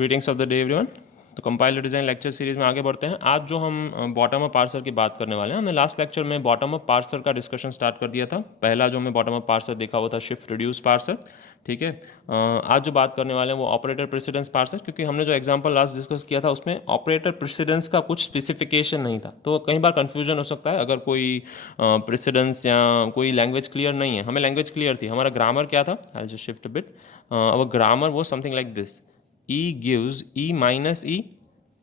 Greetings of the day everyone. तो compiler design lecture series में आगे बढ़ते हैं। आज जो हम बॉटम अप पार्सर की बात करने वाले हैं, हमने लास्ट लेक्चर में बॉटम अप पार्सर का डिस्कशन स्टार्ट कर दिया था। पहला जो हमने बॉटम अप पार्सर देखा वो था शिफ्ट रिड्यूस पार्सर। ठीक है, आज जो बात करने वाले हैं वो ऑपरेटर प्रेसिडेंस पार्सर, क्योंकि हमने जो एग्जांपल लास्ट डिस्कस किया था उसमें ऑपरेटर प्रेसिडेंस का कुछ स्पेसिफिकेशन नहीं था, तो कई बार कन्फ्यूजन हो सकता है अगर कोई प्रेसिडेंस या कोई लैंग्वेज क्लियर नहीं है। हमें लैंग्वेज क्लियर थी, हमारा ग्रामर क्या था। I just shift a bit. Our grammar वो something like this: E gives E minus E,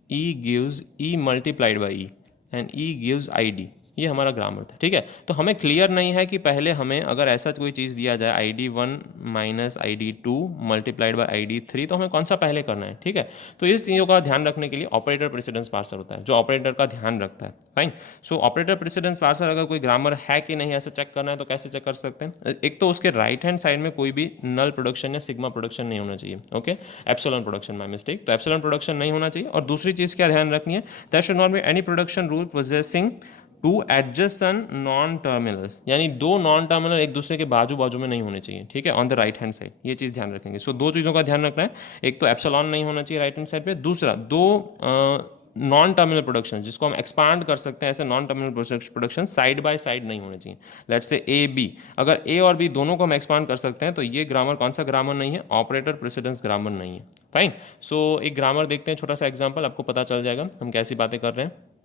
E gives E multiplied by E, and E gives ID। ये हमारा ग्रामर था। ठीक है, तो हमें क्लियर नहीं है कि पहले हमें अगर ऐसा कोई चीज़ दिया जाए ID1 minus ID2 multiplied by ID3, तो हमें कौन सा पहले करना है। ठीक है, तो इस चीज़ों का ध्यान रखने के लिए ऑपरेटर प्रेसिडेंस पार्सर होता है जो ऑपरेटर का ध्यान रखता है। फाइन। सो ऑपरेटर प्रेसिडेंस पार्सर अगर कोई ग्रामर है कि नहीं ऐसा चेक करना है तो कैसे चेक कर सकते हैं। एक तो उसके राइट हैंड साइड में कोई भी नल प्रोडक्शन या सिग्मा प्रोडक्शन नहीं होना चाहिए। Okay, epsilon production, my mistake. तो एप्सिलॉन प्रोडक्शन नहीं होना चाहिए। और दूसरी चीज़ क्या ध्यान रखनी है, that should not be any production rule possessing two adjacent non terminals, यानी दो नॉन टर्मिनल एक दूसरे के बाजू बाजू में नहीं होने चाहिए। ठीक है, on the right hand side, ये चीज़ ध्यान रखेंगे। सो दो चीज़ों का ध्यान रखना है, एक तो एप्सिलॉन नहीं होना चाहिए राइट हैंड साइड पे, दूसरा दो नॉन टर्मिनल प्रोडक्शन जिसको हम एक्सपांड कर सकते हैं, ऐसे non terminal production side by side नहीं होने चाहिए। लेट्स से ए बी, अगर ए और बी दोनों को हम एक्सपांड कर सकते हैं तो ये ग्रामर कौन सा ग्रामर नहीं है, ऑपरेटर प्रेसिडेंस ग्रामर नहीं है। फाइन। सो एक ग्रामर देखते हैं, छोटा सा एग्जाम्पल, आपको पता चल जाएगा हम कैसी बातें कर रहे हैं।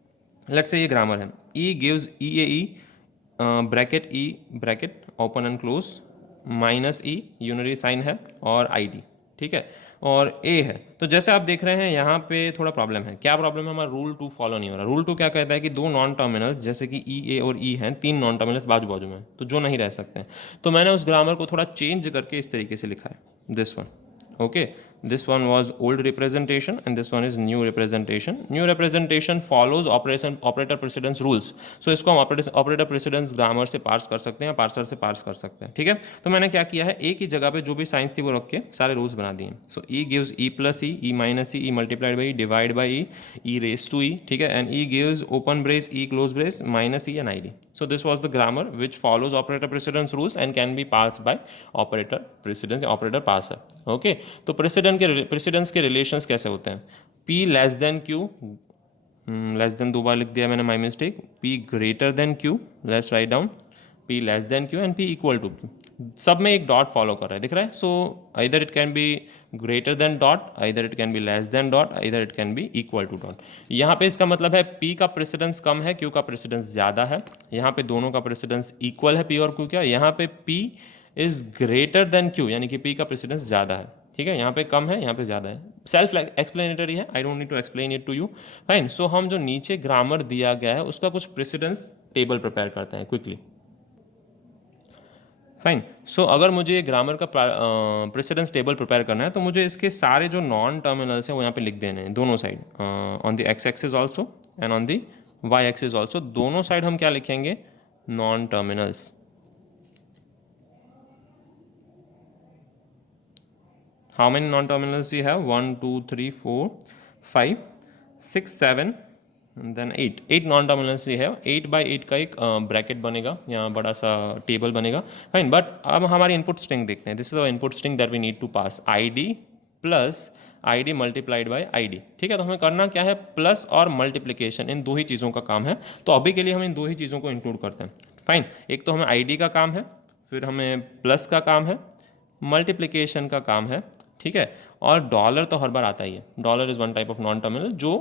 लेट्स से ये ग्रामर है: E gives E A E bracket E bracket open and close minus E unary sign है और आई डी। ठीक है, और ए है। तो जैसे आप देख रहे हैं यहाँ पे थोड़ा प्रॉब्लम है। क्या प्रॉब्लम है, हमारा रूल 2 फॉलो नहीं हो रहा। रूल 2 क्या कहता है कि दो नॉन टर्मिनल्स जैसे कि ई ए और ई हैं, तीन नॉन टर्मिनल्स बाजू बाजू में, तो जो नहीं रह सकते हैं। तो मैंने उस ग्रामर को थोड़ा चेंज करके इस तरीके से लिखा है, this one. Okay, this one was old representation and this one is new representation. New representation follows operator precedence rules. So इसको हम operator precedence grammar से पार्स कर सकते हैं, पार्सर से पार्स कर सकते हैं। ठीक है, तो मैंने क्या किया है, एक ही जगह पे जो भी साइंस थी वो रख के सारे रूल्स बना दिए। सो e gives e plus e, e minus e, e multiplied by e, divide by e, e raised to e, ठीक है, and e gives open brace, e close brace, minus e and id. So this was the grammar which follows operator precedence rules and can be parsed by operator precedence, operator parser. Okay, तो precedence के relations कैसे होते हैं, P less than Q, less than दो बार लिख दिया मैंने, my mistake. P greater than Q, let's write down P less than Q एंड P इक्वल टू Q। सब में एक डॉट फॉलो कर रहा है, दिख रहा है। So either it can be greater than dot, either it can be less than dot, either it can be equal to dot. यहाँ पे इसका मतलब है P का प्रेसिडेंस कम है, Q का प्रेसिडेंस ज़्यादा है। यहाँ पे दोनों का प्रेसिडेंस इक्वल है, P और Q क्या, यहाँ पे P is greater than Q, यानी कि P का प्रेसिडेंस ज़्यादा है। ठीक है, यहाँ पे कम है, यहाँ पे ज़्यादा है। सेल्फ एक्सप्लेनेटरी है, I don't need to explain it to you. Fine. So हम जो नीचे ग्रामर दिया गया है उसका कुछ प्रेसिडेंस टेबल प्रिपेयर करते हैं क्विकली। फाइन। सो अगर मुझे ये ग्रामर का प्रेसिडेंस टेबल प्रिपेयर करना है तो मुझे इसके सारे जो नॉन टर्मिनल्स हैं वो यहाँ पे लिख देने हैं, दोनों side, on the X axis also and on the Y axis also. दोनों साइड हम क्या लिखेंगे, non terminals. How many non-terminals do you have? 1, 2, 3, 4, 5, 6, 7, and then 8. 8 non-terminals we have. 8 by 8 का एक ब्रैकेट बनेगा, यहाँ बड़ा सा टेबल बनेगा। फाइन, बट अब हमारी इनपुट स्ट्रिंग देखते हैं। This is our input string that we need to pass, I D plus I D multiplied by I D. ठीक है, तो हमें करना क्या है, प्लस और मल्टीप्लिकेशन, इन दो ही चीज़ों का काम है। तो अभी के लिए हम इन दो ही चीज़ों को इंक्लूड करते हैं। फाइन, एक तो हमें आई डी का काम है, फिर हमें प्लस का काम है, मल्टीप्लिकेशन का काम है। ठीक है, और डॉलर तो हर बार आता ही है। Dollar is one type of non terminal जो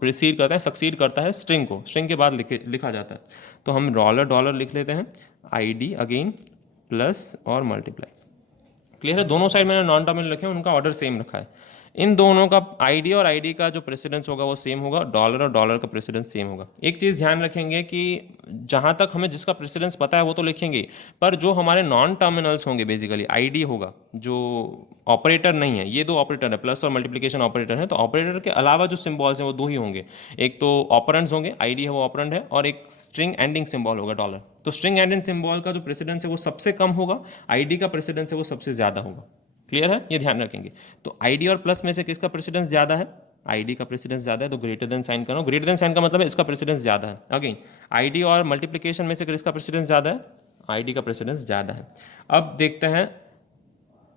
प्रिसीड करता है, सक्सीड करता है स्ट्रिंग को, स्ट्रिंग के बाद लिखा जाता है। तो हम डॉलर डॉलर लिख लेते हैं, आई डी अगेन प्लस और मल्टीप्लाई। क्लियर है, दोनों साइड मैंने नॉन टर्मिनल लिखे हैं, उनका ऑर्डर सेम रखा है। इन दोनों का आईडी और आईडी का जो प्रेसिडेंस होगा वो सेम होगा, डॉलर और डॉलर का प्रेसिडेंस सेम होगा। एक चीज़ ध्यान रखेंगे कि जहाँ तक हमें जिसका प्रेसिडेंस पता है वो तो लिखेंगे, पर जो हमारे नॉन टर्मिनल्स होंगे, बेसिकली आईडी होगा, जो ऑपरेटर नहीं है, ये दो ऑपरेटर है, प्लस और मल्टीप्लिकेशन ऑपरेटर है, तो ऑपरेटर के अलावा जो सिम्बॉल्स हैं वो दो ही होंगे। एक तो ऑपरेंड्स होंगे, आईडी है वो ऑपरेंड है, और एक स्ट्रिंग एंडिंग सिम्बॉल होगा, डॉलर। तो स्ट्रिंग एंडिंग सिम्बॉल का जो प्रेसिडेंस है वो सबसे कम होगा, आईडी का प्रेसिडेंस है वो सबसे ज़्यादा होगा। क्लियर है, ये ध्यान रखेंगे। तो आईडी और प्लस में से किसका प्रेसिडेंस ज़्यादा है, आईडी का प्रेसिडेंस ज़्यादा है, तो ग्रेटर देन साइन करो। ग्रेटर देन साइन का मतलब है इसका प्रेसिडेंस ज़्यादा है। अगेन आईडी और मल्टीप्लिकेशन में से किसका प्रेसिडेंस ज़्यादा है, आईडी का प्रेसिडेंस ज़्यादा है। अब देखते हैं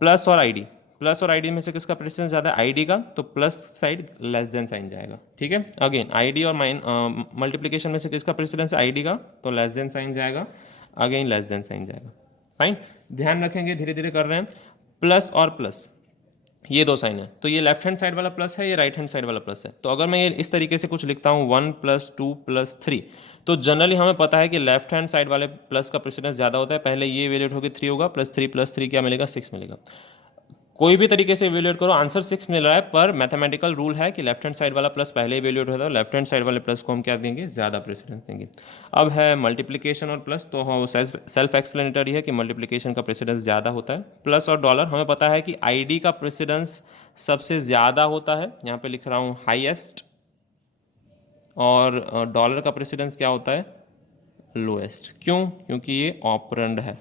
प्लस और आईडी। प्लस और आईडी में से किसका प्रेसिडेंस ज़्यादा है, आईडी का, तो plus side less than sign जाएगा, ठीक है। अगेन आईडी और मल्टीप्लिकेशन में से किसका प्रेसिडेंस है, आईडी का, तो लेस देन साइन जाएगा, अगेन लेस देन साइन जाएगा। फाइन, ध्यान रखेंगे, धीरे धीरे कर रहे हैं। प्लस और प्लस ये दो साइन है, तो ये लेफ्ट हैंड साइड वाला प्लस है, ये राइट हैंड साइड वाला प्लस है। तो अगर मैं ये इस तरीके से कुछ लिखता हूँ 1 + 2 + 3, तो जनरली हमें पता है कि लेफ्ट हैंड साइड वाले प्लस का प्रेसिडेंस ज़्यादा होता है। पहले ये इवेल्यूएट होकर 3 होगा, +3 + 3 क्या मिलेगा, 6 मिलेगा। कोई भी तरीके से इवेल्यूएट करो, आंसर 6 मिल रहा है, पर मैथमेटिकल रूल है कि लेफ्ट हैंड साइड वाला प्लस पहले इवेल्यूएट होता है, लेफ्ट हैंड साइड वाले प्लस को हम क्या देंगे, ज़्यादा प्रेसिडेंस देंगे। अब है मल्टीप्लिकेशन और प्लस, तो हम सेल्फ एक्सप्लेनेटरी है कि मल्टीप्लिकेशन का प्रेसिडेंस ज़्यादा होता है। प्लस और डॉलर, हमें पता है कि आईडी का प्रेसिडेंस सबसे ज़्यादा होता है, यहाँ पे लिख रहा हूँ हाईएस्ट, और डॉलर का प्रेसिडेंस क्या होता है, लोएस्ट। क्यों, क्योंकि ये ऑपरेंड है,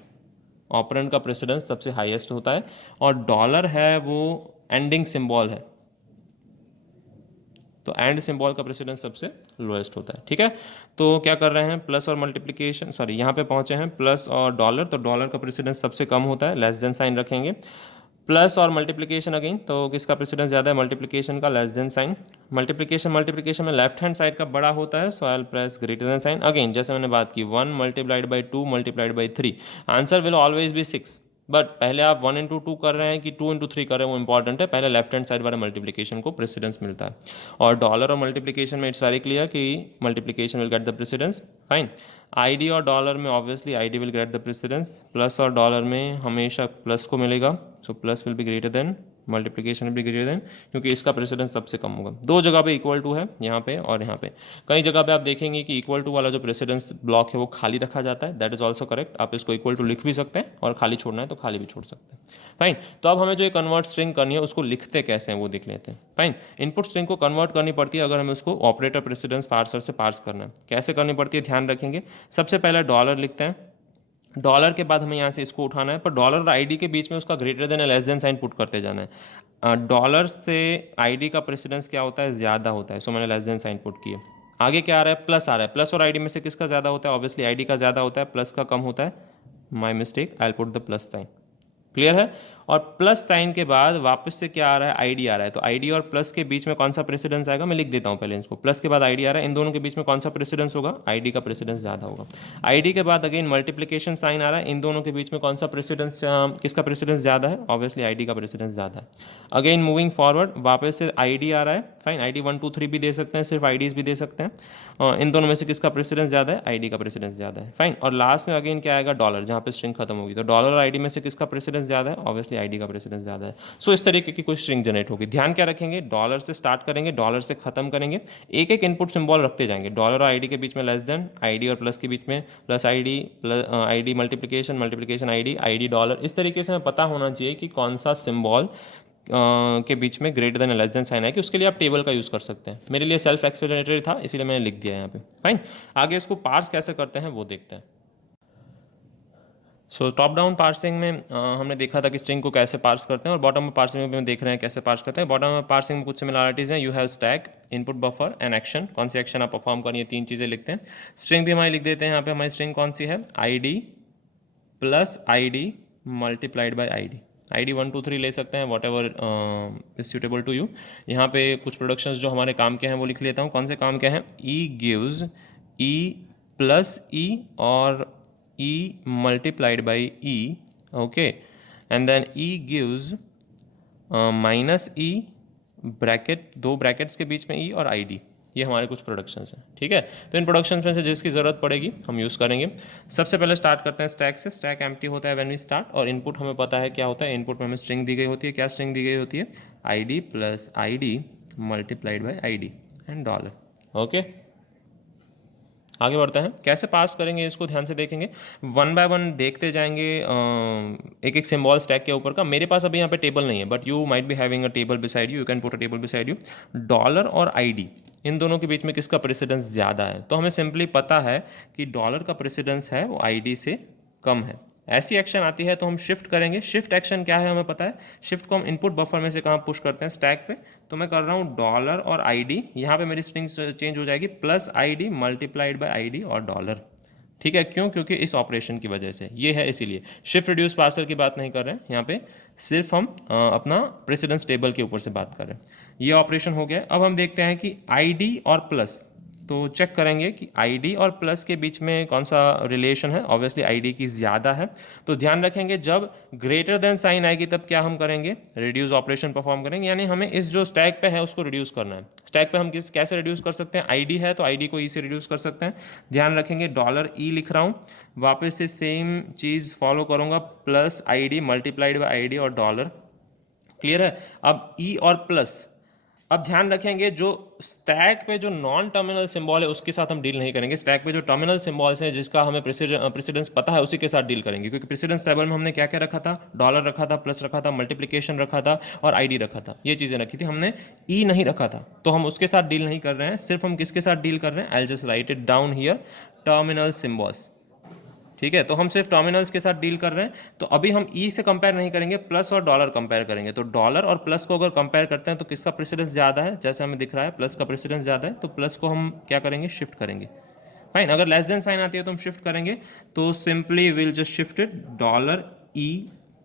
ऑपरेंड का प्रेसिडेंस सबसे हाईएस्ट होता है, और डॉलर है वो एंडिंग सिंबल है, तो एंड सिंबल का प्रेसिडेंस सबसे लोएस्ट होता है, ठीक है। तो क्या कर रहे हैं, प्लस और मल्टीप्लिकेशन, सॉरी यहाँ पे पहुंचे हैं प्लस और डॉलर, तो डॉलर का प्रेसिडेंस सबसे कम होता है, लेस देन साइन रखेंगे। प्लस और मल्टीप्लिकेशन अगेन, तो किसका प्रेसिडेंस ज़्यादा है, मल्टीप्लिकेशन का, लेस देन साइन। मल्टीप्लिकेशन में लेफ्ट हैंड साइड का बड़ा होता है, so I will press greater than sign. Again जैसे मैंने बात की 1 × 2 × 3, answer will always be 6, but पहले आप 1 × 2 कर रहे हैं कि 2 × 3 कर रहे हैं, वो इंपॉर्टेंट है। पहले लेफ्ट हैंड साइड वाले मल्टीप्लिकेशन को प्रेसिडेंस मिलता है, और डॉलर और मल्टीप्लिकेशन में इट्स वेरी क्लियर कि multiplication will get the precedence. Fine, ID और डॉलर में obviously ID will get the precedence, plus और डॉलर में हमेशा प्लस को मिलेगा, so plus will be greater than, multiplication will be greater than, क्योंकि इसका प्रेसिडेंस सबसे कम होगा। दो जगह पे इक्वल टू है, यहाँ पे और यहाँ पे। कई जगह पे आप देखेंगे कि इक्वल टू वाला जो प्रेसिडेंस ब्लॉक है वो खाली रखा जाता है, दैट इज ऑल्सो करेक्ट। आप इसको इक्वल टू लिख भी सकते हैं, और खाली छोड़ना है तो खाली भी छोड़ सकते हैं। फाइन, तो अब हमें जो ये कन्वर्ट स्ट्रिंग करनी है उसको लिखते कैसे हैं वो देख लेते हैं। फाइन, इनपुट स्ट्रिंग को कन्वर्ट करनी पड़ती है अगर हमें उसको ऑपरेटर प्रेसिडेंस पार्सर से पार्स करना है। कैसे करनी पड़ती है, ध्यान रखेंगे। सबसे पहले डॉलर लिखते हैं, डॉलर के बाद हमें यहाँ से इसको उठाना है, पर डॉलर और आईडी के बीच में उसका ग्रेटर देन या लेस देन साइन पुट करते जाना है। डॉलर से आईडी का प्रेसिडेंस क्या होता है, ज़्यादा होता है, सो मैंने लेस देन साइन पुट किया। आगे क्या आ रहा है, प्लस आ रहा है, प्लस और आईडी में से किसका ज़्यादा होता है, ऑब्वियसली आईडी का ज़्यादा होता है, प्लस का कम होता है, my mistake, I will put the plus sign. Clear है। और प्लस साइन के बाद वापस से क्या आ रहा है, आईडी आ रहा है, तो आईडी और प्लस के बीच में कौन सा प्रेसिडेंस आएगा, मैं लिख देता हूँ पहले इसको। प्लस के बाद आईडी आ रहा है, इन दोनों के बीच में कौन सा प्रेसिडेंस होगा, आईडी का प्रेसिडेंस ज़्यादा होगा। आईडी के बाद अगेन मल्टीप्लिकेशन साइन आ रहा है, इन दोनों के बीच में कौन सा प्रेसिडेंस, किसका प्रेसिडेंस ज़्यादा है, ऑब्वियसली आईडी का प्रेसिडेंस ज़्यादा है। अगेन मूविंग फॉरवर्ड वापस से आईडी आ रहा है, फाइन, आईडी 1 2 3 भी दे सकते हैं, सिर्फ आईडीज भी दे सकते हैं। इन दोनों में से किसका प्रेसिडेंस ज़्यादा है, आईडी का प्रेसिडेंस ज़्यादा है। फाइन, और लास्ट में अगेन क्या आएगा, डॉलर, जहाँ पे स्ट्रिंग खत्म होगी, तो डॉलर और आईडी में से किसका प्रेसिडेंस ज़्यादा है, ऑब्वियसली आईडी का प्रेसिडेंस ज़्यादा है। सो इस तरीके की कोई स्ट्रिंग जनरेट होगी। ध्यान क्या रखेंगे, डॉलर से स्टार्ट करेंगे, डॉलर से खत्म करेंगे, एक एक इनपुट सिंबल रखते जाएंगे, डॉलर और आईडी के बीच में लेस देन, आईडी और प्लस के बीच में plus ID, ID multiplication, multiplication ID, ID dollar. इस तरीके से हमें पता होना चाहिए कि कौन सा सिंबल के बीच में greater than less than sign है, कि उसके लिए आप टेबल का यूज़ कर सकते हैं। मेरे लिए सेल्फ एक्सप्लेनेटरी था, इसीलिए मैंने लिख दिया यहाँ पे। फाइन, आगे इसको पार्स कैसे करते हैं वो देखते हैं। सो टॉप डाउन पार्सिंग में हमने देखा था कि स्ट्रिंग को कैसे पार्स करते हैं, और बॉटम अप पार्सिंग में देख रहे हैं कैसे पार्स करते हैं। बॉटम अप पार्सिंग में कुछ सिमिलरिटीज़ हैं। You have stack, input buffer and action. कौन सी एक्शन आप परफॉर्म करनी है, तीन चीज़ें लिखते हैं। स्ट्रिंग भी हमारी लिख देते हैं। यहाँ पे हमारी स्ट्रिंग कौन सी है, ID plus ID multiplied by ID. ID 1 2 3 ले सकते हैं, whatever is suitable to you. यहाँ पे कुछ प्रोडक्शंस जो हमारे काम के हैं वो लिख लेता हूँ। कौन से काम के हैं, ई गिव्स ई प्लस ई और E multiplied by E, okay, and then E gives minus E bracket, दो ब्रैकेट्स के बीच में ई और आईडी। ये हमारे कुछ प्रोडक्शंस हैं, ठीक है। तो इन प्रोडक्शंस में से जिसकी ज़रूरत पड़ेगी हम यूज़ करेंगे। सबसे पहले स्टार्ट करते हैं स्टैक से। स्टैक एम्प्टी होता है व्हेन वी स्टार्ट, और इनपुट हमें पता है क्या होता है। इनपुट में हमें स्ट्रिंग दी गई होती है। क्या स्ट्रिंग दी गई होती है, ID plus ID multiplied by ID and dollar, okay. आगे बढ़ते हैं, कैसे पास करेंगे इसको ध्यान से देखेंगे, वन बाय वन देखते जाएंगे एक एक सिंबल स्टैक के ऊपर का। मेरे पास अभी यहाँ पे टेबल नहीं है, but you might be having a table beside you, you can put a table beside you. Dollar और आईडी, इन दोनों के बीच में किसका प्रेसिडेंस ज़्यादा है, तो हमें सिंपली पता है कि डॉलर का प्रेसिडेंस है वो आईडी से कम है। ऐसी एक्शन आती है तो हम शिफ्ट करेंगे। शिफ्ट एक्शन क्या है हमें पता है, शिफ्ट को हम इनपुट बफर में से कहाँ पुश करते हैं, स्टैक पे। तो मैं कर रहा हूँ डॉलर और आईडी, यहाँ पे मेरी स्ट्रिंग चेंज हो जाएगी, plus ID multiplied by ID और डॉलर, ठीक है, क्यों? क्योंकि इस ऑपरेशन की वजह से ये है, इसीलिए शिफ्ट रिड्यूस पार्सर की बात नहीं कर रहे हैं यहाँ पे, सिर्फ हम अपना प्रेसिडेंस टेबल के ऊपर से बात कर रहे हैं। ये ऑपरेशन हो गया। अब हम देखते हैं कि आईडी और प्लस, तो चेक करेंगे कि आईडी और प्लस के बीच में कौन सा रिलेशन है। ऑब्वियसली आईडी की ज़्यादा है, तो ध्यान रखेंगे जब ग्रेटर देन साइन आएगी तब क्या हम करेंगे, रिड्यूस ऑपरेशन परफॉर्म करेंगे, यानी हमें इस जो स्टैक पे है उसको रिड्यूस करना है। स्टैक पे हम कैसे रिड्यूस कर सकते हैं, आईडी है तो आईडी को ई से रिड्यूस कर सकते हैं। ध्यान रखेंगे डॉलर ई लिख रहा हूँ, वापस से सेम चीज़ फॉलो करूँगा, plus ID multiplied by ID और डॉलर। क्लियर है? अब ई और प्लस, अब ध्यान रखेंगे जो स्टैक पे जो नॉन टर्मिनल सिंबल है उसके साथ हम डील नहीं करेंगे। स्टैक पे जो टर्मिनल सिंबल्स हैं जिसका हमें प्रेसिडेंस पता है उसी के साथ डील करेंगे, क्योंकि प्रेसिडेंस टेबल में हमने क्या क्या रखा था, डॉलर रखा था, प्लस रखा था, मल्टीप्लिकेशन रखा था और आईडी रखा था, ये चीज़ें रखी थी, हमने ई नहीं रखा था, तो हम उसके साथ डील नहीं कर रहे हैं। सिर्फ हम किसके साथ डील कर रहे हैं, I just right it down here, terminal symbols. ठीक है, तो हम सिर्फ टर्मिनल्स के साथ डील कर रहे हैं। तो अभी हम ई से कंपेयर नहीं करेंगे, प्लस और डॉलर कंपेयर करेंगे। तो डॉलर और प्लस को अगर कंपेयर करते हैं तो किसका प्रेसिडेंस ज़्यादा है, जैसे हमें दिख रहा है प्लस का प्रेसिडेंस ज़्यादा है, तो प्लस को हम क्या करेंगे, शिफ्ट करेंगे। फाइन, अगर लेस देन साइन आती है तो हम शिफ्ट करेंगे, तो simply will just shift it dollar E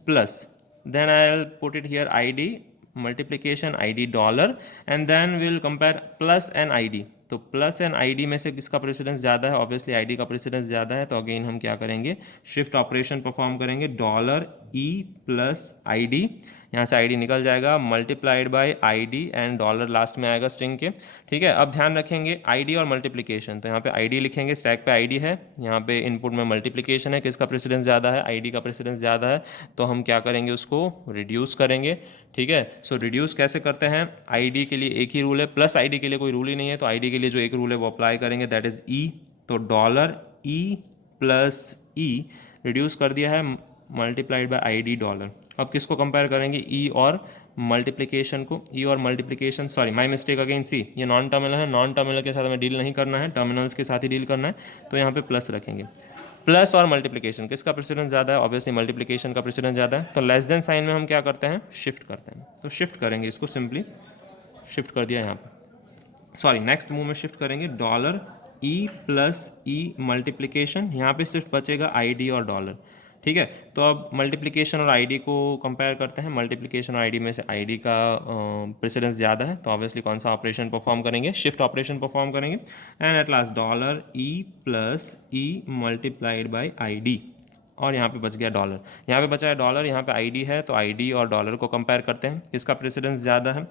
plus, then I will put it here id multiplication id dollar, and then will compare plus and id. तो plus and id में से किसका प्रेसिडेंस ज़्यादा है, ऑब्वियसली आईडी का precedence ज़्यादा है, तो अगेन हम क्या करेंगे, शिफ्ट ऑपरेशन परफॉर्म करेंगे, डॉलर ई प्लस आईडी, यहाँ से आईडी निकल जाएगा, multiplied by ID and dollar last में आएगा स्ट्रिंग के। ठीक है, अब ध्यान रखेंगे आईडी और मल्टीप्लिकेशन, तो यहाँ पे आईडी लिखेंगे, स्टैक पे आईडी है, यहाँ पे इनपुट में मल्टीप्लिकेशन है, किसका प्रेसिडेंस ज़्यादा है, आईडी का प्रेसिडेंस ज़्यादा है, तो हम क्या करेंगे, उसको रिड्यूस करेंगे। ठीक है, सो रिड्यूस कैसे करते हैं, आईडी के लिए एक ही रूल है, प्लस आईडी के लिए कोई रूल ही नहीं है, तो आईडी के लिए जो एक रूल है वो अप्लाई करेंगे, दैट इज ई। तो डॉलर ई प्लस ई रिड्यूस कर दिया है, मल्टीप्लाइड बाय आईडी डॉलर। अब किसको कंपेयर करेंगे, ई और मल्टीप्लिकेशन को, ई और multiplication, sorry my mistake again, see ये नॉन टर्मिनल है, नॉन टर्मिनल के साथ हमें डील नहीं करना है, टर्मिनल्स के साथ ही डील करना है, तो यहाँ पे प्लस रखेंगे। प्लस और मल्टीप्लिकेशन किसका प्रेसिडेंस ज़्यादा है, ऑब्वियसली मल्टीप्लिकेशन का प्रेसिडेंस ज़्यादा है, तो लेस देन साइन में हम क्या करते हैं, शिफ्ट करते हैं, तो शिफ्ट करेंगे इसको, सिंपली शिफ्ट कर दिया यहाँ पर, सॉरी नेक्स्ट मूव में शिफ्ट करेंगे, डॉलर ई प्लस ई मल्टीप्लिकेशन, यहाँ पे सिर्फ बचेगा आईडी और डॉलर। ठीक है, तो अब मल्टीप्लिकेशन और आईडी को कंपेयर करते हैं, मल्टीप्लिकेशन और आईडी में से आईडी का प्रेसिडेंस ज़्यादा है, तो ऑब्वियसली कौन सा ऑपरेशन परफॉर्म करेंगे, शिफ्ट ऑपरेशन परफॉर्म करेंगे, and at last dollar E plus E multiplied by ID, और यहाँ पे बच गया डॉलर, यहाँ पे बचा है डॉलर, यहाँ पे आईडी है, तो आईडी और डॉलर को कंपेयर करते हैं, किसका प्रेसिडेंस ज़्यादा है,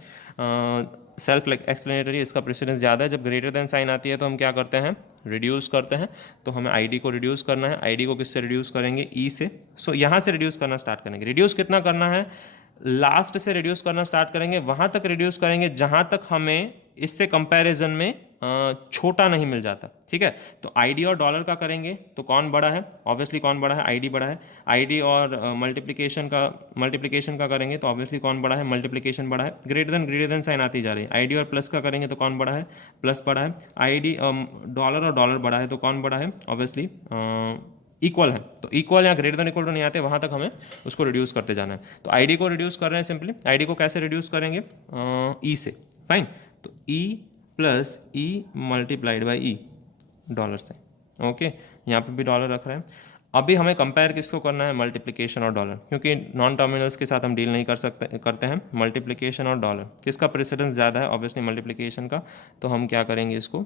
सेल्फ एक्सप्लेनेटरी, इसका प्रेसिडेंस ज़्यादा है। जब ग्रेटर देन साइन आती है तो हम क्या करते हैं, रिड्यूस करते हैं, तो हमें आईडी को रिड्यूस करना है, आईडी को किससे रिड्यूस करेंगे, ई से। सो यहाँ से रिड्यूस करना स्टार्ट करेंगे, रिड्यूस कितना करना है, लास्ट से रिड्यूस करना स्टार्ट करेंगे, वहाँ तक रिड्यूस करेंगे जहाँ तक हमें इससे कंपैरिजन में छोटा नहीं मिल जाता। ठीक है, तो आईडी और डॉलर का करेंगे तो कौन बड़ा है, ऑब्वियसली कौन बड़ा है, आईडी बड़ा है। आईडी और मल्टीप्लिकेशन का करेंगे तो ऑब्वियसली कौन बड़ा है, मल्टीप्लिकेशन बड़ा है। ग्रेटर देन साइन आती जा रही है, आईडी और प्लस का करेंगे तो कौन बड़ा है, प्लस बड़ा है। आईडी डॉलर और डॉलर बड़ा है तो कौन बड़ा है, ऑब्वियसली इक्वल है, तो इक्वल या ग्रेटर देन इक्वल टू नहीं आते, वहाँ तक हमें उसको रिड्यूस करते जाना है। तो आईडी को रिड्यूस कर रहे हैं, सिंपली आईडी को कैसे रिड्यूस करेंगे, ई से। फाइन, तो ई plus E multiplied by E dollar से। ओके, यहाँ पे भी डॉलर रख रहे हैं। अभी हमें कंपेयर किसको करना है, मल्टीप्लिकेशन और डॉलर, क्योंकि नॉन टर्मिनल्स के साथ हम डील नहीं करते हैं। मल्टीप्लिकेशन और डॉलर किसका प्रेसिडेंस ज़्यादा है, ऑब्वियसली मल्टीप्लिकेशन का, तो हम क्या करेंगे, इसको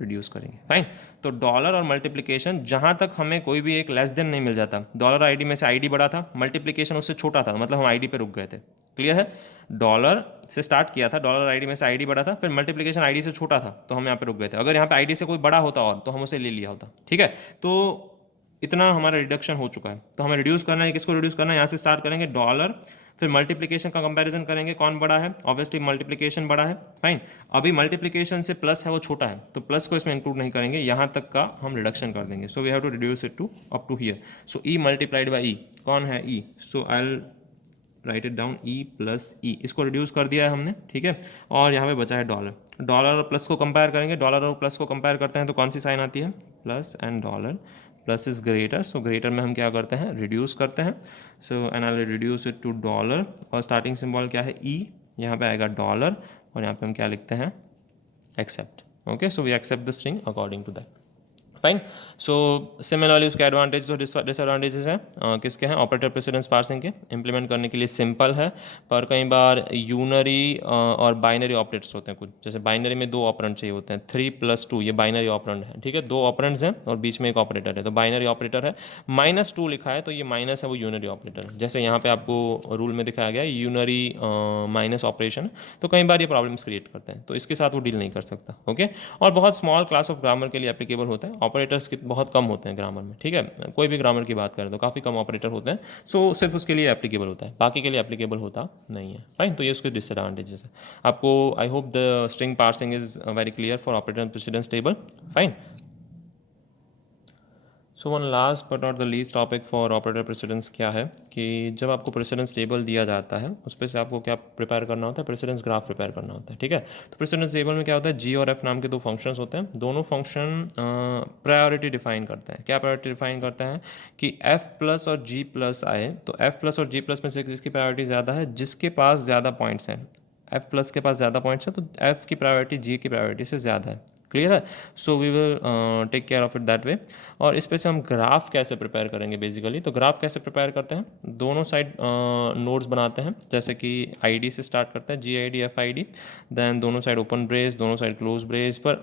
रिड्यूस करेंगे। फाइन, तो डॉलर और मल्टीप्लिकेशन जहां तक हमें कोई भी एक लेस देन नहीं मिल जाता, डॉलर आईडी में से आईडी बड़ा था, मल्टीप्लिकेशन उससे छोटा था, मतलब हम आईडी पे रुक गए थे। क्लियर है, डॉलर से स्टार्ट किया था, डॉलर आईडी में से आईडी बड़ा था, फिर मल्टीप्लिकेशन आईडी से छोटा था, तो हम यहाँ पे रुक गए थे। अगर यहाँ पे आईडी से कोई बड़ा होता और तो हम उसे ले लिया होता। ठीक है, तो इतना हमारा रिडक्शन हो चुका है, तो हमें रिड्यूस करना है, किसको रिड्यूस करना है, यहाँ से स्टार्ट करेंगे डॉलर, फिर मल्टीप्लिकेशन का कंपैरिजन करेंगे, कौन बड़ा है, ऑब्वियसली मल्टीप्लिकेशन बड़ा है। फाइन, अभी मल्टीप्लिकेशन से प्लस है वो छोटा है, तो प्लस को इसमें इंक्लूड नहीं करेंगे, यहाँ तक का हम रिडक्शन कर देंगे। So we have to reduce it to up to here. So E multiplied by E, कौन है E, so I will write it down, E plus E, इसको रिड्यूस कर दिया है हमने। ठीक है, और यहाँ पे बचा है डॉलर, डॉलर और प्लस को कंपेयर करेंगे, डॉलर और प्लस को कंपेयर करते हैं तो कौन सी साइन आती है, plus and dollar, plus is greater, so greater में हम क्या करते हैं, रिड्यूस करते हैं। So and I will reduce it to dollar, और स्टार्टिंग सिंबल क्या है, ई, यहाँ पे आएगा डॉलर, और यहाँ पे हम क्या लिखते हैं, accept. Okay, so we accept the string according to that. Fine. So similarly उसके एडवांटेज जो डिसएडवांटेजेस हैं किसके हैं, ऑपरेटर प्रेसिडेंस पार्सिंग के इम्प्लीमेंट करने के लिए सिंपल है, पर कई बार यूनरी और बाइनरी ऑपरेटर्स होते हैं कुछ, जैसे बाइनरी में 2 ऑपरेंड चाहिए होते हैं, 3+2 ये बाइनरी ऑपरेंड है, ठीक है, 2 ऑपरेंड्स हैं और बीच में एक ऑपरेटर है, तो बाइनरी ऑपरेटर है। -2 लिखा है तो ये माइनस है, वो यूनरी ऑपरेटर है, जैसे यहाँ पे आपको रूल में दिखाया गया है यूनरी माइनस ऑपरेशन, तो कई बार ये प्रॉब्लम्स क्रिएट करते हैं, तो इसके साथ वो डील नहीं कर सकता। ओके, और बहुत स्मॉल क्लास ऑफ ग्रामर के लिए एप्लीकेबल होता है, ऑपरेटर्स के बहुत कम होते हैं ग्रामर में, ठीक है, कोई भी ग्रामर की बात करें तो काफ़ी कम ऑपरेटर होते हैं, सो सिर्फ उसके लिए एप्लीकेबल होता है, बाकी के लिए एप्लीकेबल होता नहीं है। फाइन, तो ये उसके डिसएडवांटेजेस है आपको। I hope the string parsing is very clear for operator and precedence table. Fine. So one last but not the least topic for operator precedence क्या है कि जब आपको प्रेसिडेंस टेबल दिया जाता है उस पर से आपको क्या प्रिपेयर करना होता है, प्रेसिडेंस ग्राफ प्रिपेयर करना होता है, ठीक है। तो प्रेसिडेंस टेबल में क्या होता है, जी और एफ नाम के 2 फंक्शंस होते हैं, दोनों फंक्शन प्रायोरिटी डिफाइन करते हैं। क्या प्रायोरिटी डिफाइन करते हैं कि एफ प्लस और जी प्लस आए तो एफ प्लस और जी प्लस में से जिसकी प्रायोरिटी ज़्यादा है, जिसके पास ज़्यादा पॉइंट्स हैं, एफ प्लस के पास ज़्यादा पॉइंट्स हैं तो एफ की प्रायोरिटी जी की प्रायोरिटी से ज़्यादा है। क्लियर है, so we will take care of it that way. और इस पे से हम ग्राफ कैसे प्रिपेयर करेंगे बेसिकली, तो ग्राफ कैसे प्रिपेयर करते हैं, दोनों साइड नोड्स बनाते हैं, जैसे कि आईडी से स्टार्ट करते हैं, G I D F I D, then दोनों साइड ओपन ब्रेस, दोनों साइड क्लोज ब्रेस, पर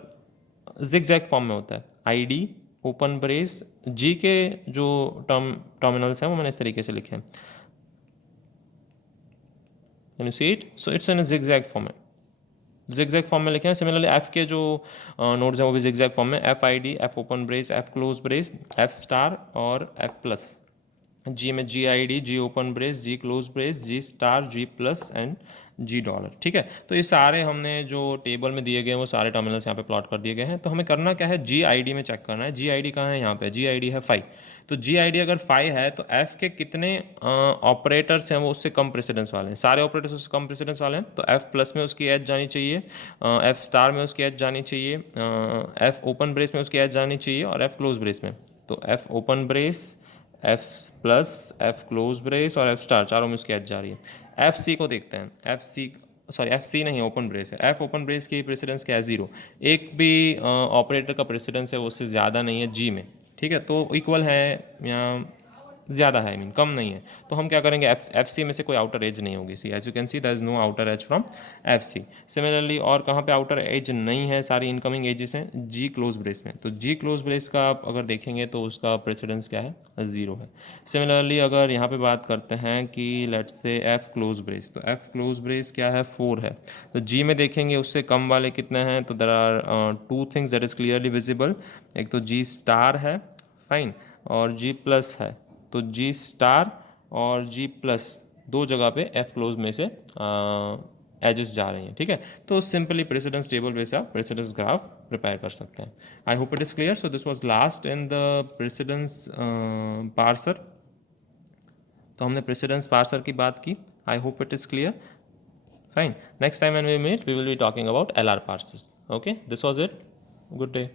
जिगजैग फॉर्म में होता है, आईडी ओपन ब्रेस, जी के जो टर्मिनल्स हैं वो मैंने इस तरीके से लिखे हैं, can you see it, so it's in zigzag form में, जिगजैग फॉर्म में लिखे हैं। सिमिलरली एफ के जो नोड्स हैं वो भी जिगजैग फॉर्म में, F I D, F open brace, F close brace, F star और एफ प्लस। जी में G I D, G open brace, G close brace, G star, G plus and G dollar, ठीक है। तो ये सारे हमने जो टेबल में दिए गए हैं वो सारे टर्मिनल्स यहाँ पे प्लॉट कर दिए गए हैं। तो हमें करना क्या है, जी आई डी में चेक करना है, जी आई डी कहाँ है, यहाँ पे जी आई डी है 5, तो जी आई डी अगर 5 है तो एफ के कितने ऑपरेटर्स हैं वो उससे कम प्रेसिडेंस वाले हैं, सारे ऑपरेटर्स उससे कम प्रेसिडेंस वाले हैं, तो एफ प्लस में उसकी एज जानी चाहिए, एफ स्टार में उसकी एज जानी चाहिए, एफ ओपन ब्रेस में उसकी एज जानी चाहिए और एफ क्लोज ब्रेस में, तो F open brace, F plus, F close brace और एफ स्टार, चारों में उसकी एज जा रही है। एफ सी को देखते हैं, F C sorry F C नहीं, ओपन ब्रेस है, एफ ओपन ब्रेस की प्रेसिडेंस क्या है, 0, एक भी ऑपरेटर का प्रेसिडेंस है वो उससे ज़्यादा नहीं है जी में, ठीक है, तो इक्वल है या ज़्यादा है, आई मीन कम नहीं है, तो हम क्या करेंगे, एफ सी में से कोई आउटर एज नहीं होगी, see as you can see that is no outer edge from F C. Similarly और कहाँ पे आउटर एज नहीं है, सारी इनकमिंग एजेस हैं जी क्लोज ब्रेस में, तो जी क्लोज ब्रेस का आप अगर देखेंगे तो उसका प्रेसिडेंस क्या है, 0 है। सिमिलरली अगर यहाँ पे बात करते हैं कि let's say F close brace, तो एफ क्लोज ब्रेस क्या है, 4 है, तो जी में देखेंगे उससे कम वाले कितने हैं, तो there are 2 things that is clearly visible, एक तो जी स्टार है, फाइन, और जी प्लस है, तो जी स्टार और जी प्लस 2 जगह पे एफ क्लोज में से एजेस जा रही हैं, ठीक है। तो सिंपली प्रेसिडेंस टेबल वैसा प्रेसिडेंस ग्राफ प्रिपेयर कर सकते हैं। I hope it is clear. So this was last in the precedence parser, तो हमने प्रेसिडेंस पार्सर की बात की, I hope it is clear. Fine, next time when we meet we will be talking about L R parsers. Okay, this was it, good day.